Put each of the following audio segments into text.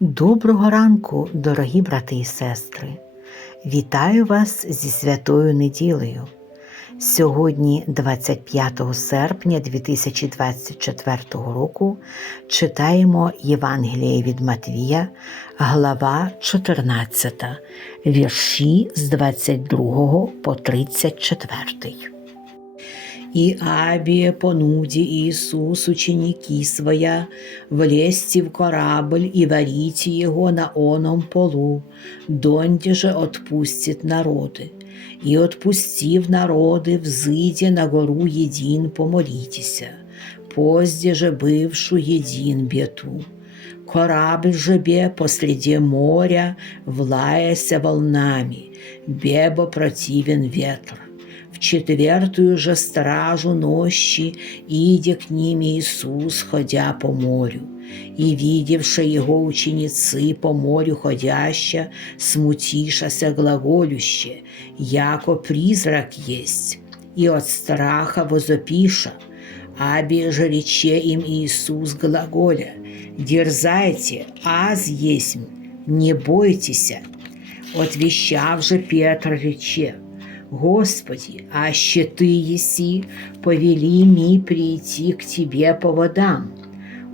Доброго ранку, дорогі брати і сестри! Вітаю вас зі святою неділею. Сьогодні, 25 серпня 2024 року, читаємо Євангеліє від Матвія, глава 14, вірші з 22 по 34 И Абия понуди Иисус ученики своя влезти в корабль и варите его на оном полу, донде же отпустит народы. И отпустив народы, взыдя на гору един помолитеся, позде же бывшу един бету. Корабль же бе посреди моря, влаяся волнами, бебо противен ветр. В четвертую же стражу нощи, идя к ним Иисус, ходя по морю. И, видевши его ученицы по морю ходяща, смутишася глаголюще, яко призрак есть, и от страха возопиша. Аби же рече им Иисус глаголя, дерзайте, аз есть, не бойтеся. Отвещав же Петр рече, Господи, а ще Ты еси, повели ми прийти к Тебе по водам.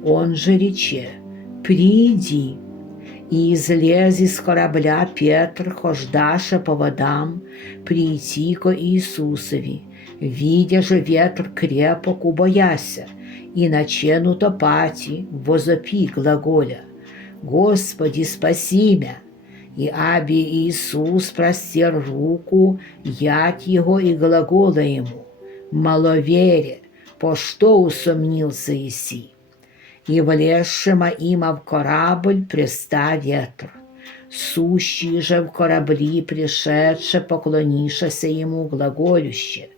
Он же рече, приди. И излез из корабля Петр, хождаша по водам, прийти ко Иисусові. Видя же ветр крепок убояся, и начену топати, возопи глаголя. Господи, спаси мя! И аби Иисус простер руку, ять его и глагола ему, «Маловере, по что усомнился Иси?» И влезшема има в корабль преста ветр. Сущий же в корабли пришедше поклонишася ему глаголюще,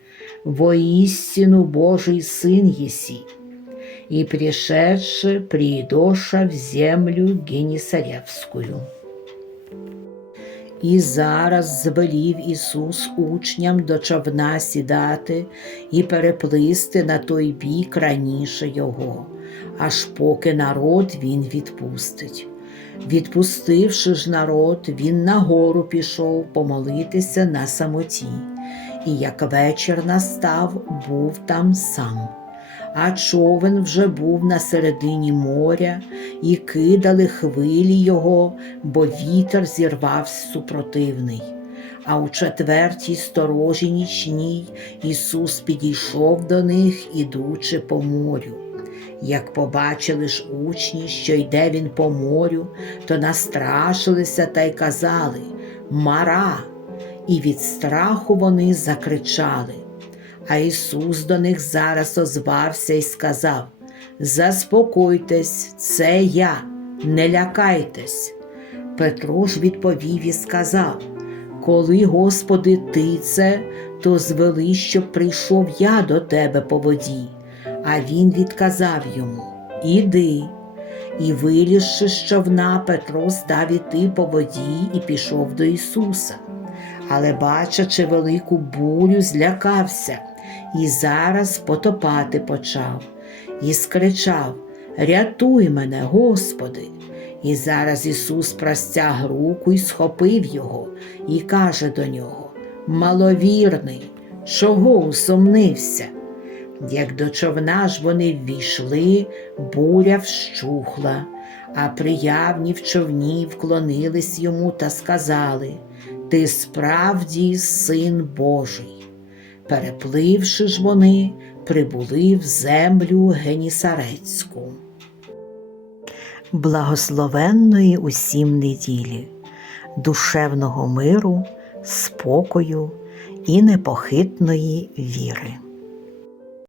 «Воистину Божий Сын еси!» И пришедши, приидоша в землю Генисаревскую. І зараз звелів Ісус учням до човна сідати і переплисти на той бік раніше його, аж поки народ він відпустить. Відпустивши ж народ, він нагору пішов помолитися на самоті, і як вечір настав, був там сам. А човен вже був на середині моря, і кидали хвилі його, бо вітер зірвався супротивний. А у четвертій сторожі нічній Ісус підійшов до них, ідучи по морю. Як побачили ж учні, що йде він по морю, то настрашилися та й казали Мара! І від страху вони закричали. А Ісус до них зараз озвався і сказав: Заспокойтесь, це я, не лякайтесь. Петро ж відповів і сказав: Коли, Господи, ти це, то звели, щоб прийшов я до тебе по воді. А він відказав йому: Іди. І вилізши з човна, Петро став іти по воді і пішов до Ісуса. Але, бачачи велику бурю, злякався і зараз потопати почав, і скричав Рятуй мене, Господи. І зараз Ісус простяг руку і схопив його, і каже до нього Маловірний, чого усомнився? Як до човна ж вони ввійшли, буря вщухла, а приявні в човні вклонились йому та сказали Ти справді син Божий. Перепливши ж вони, прибули в землю Генісарецьку. Благословенної усім неділі, душевного миру, спокою і непохитної віри.